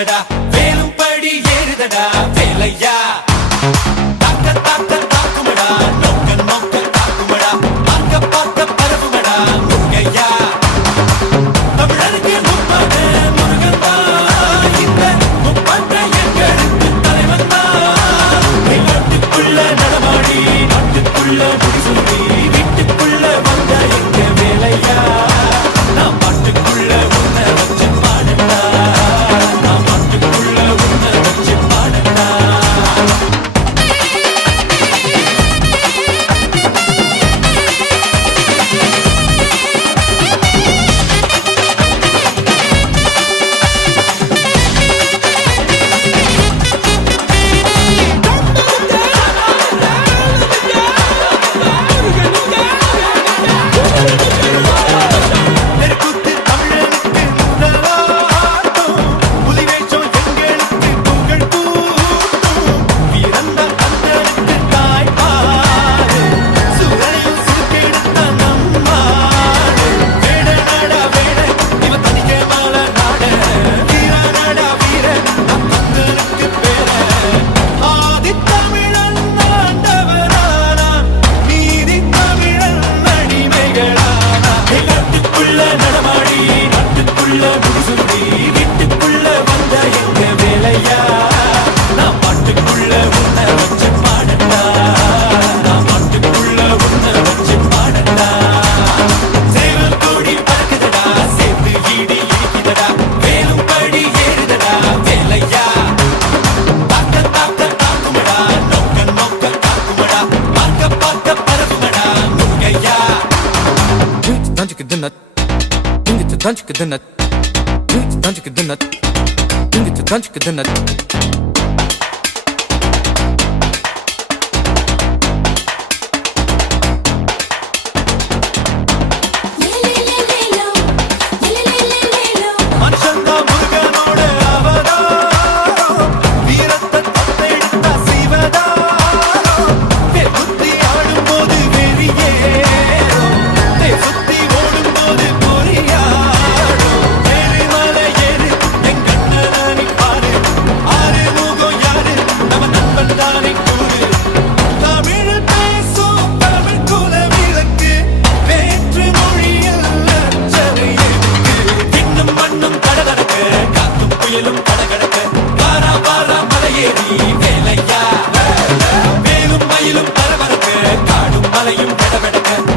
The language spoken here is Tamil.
ஏறுதடா வேலும் படி ஏறுதடா வேலையா தாக்க தாக்க தாக்குமடா நோக்க நோக்க தாக்குமடா பார்க்க பார்க்க பரவுமடா முருகையா தமிழருக்கு முப்பாட்ட முருகன் தான் இந்த முப்பாட்ட எங்களுக்கு தலைவன் தான் நாட்டுக்குள்ள நடமாடி நாட்டுக்குள்ள முடிசூடி வீட்டுக்குள்ள வந்த எங்க வேலையா நான் பாட்டுக்குள்ள உன்னை வச்சு பாடட்டா நான் பாட்டுக்குள்ள உன்னை வச்சு பாடட்டா வேலையா வேலும் மயிலும் பரபரக்க காடும் மலையும் கடவெடக்க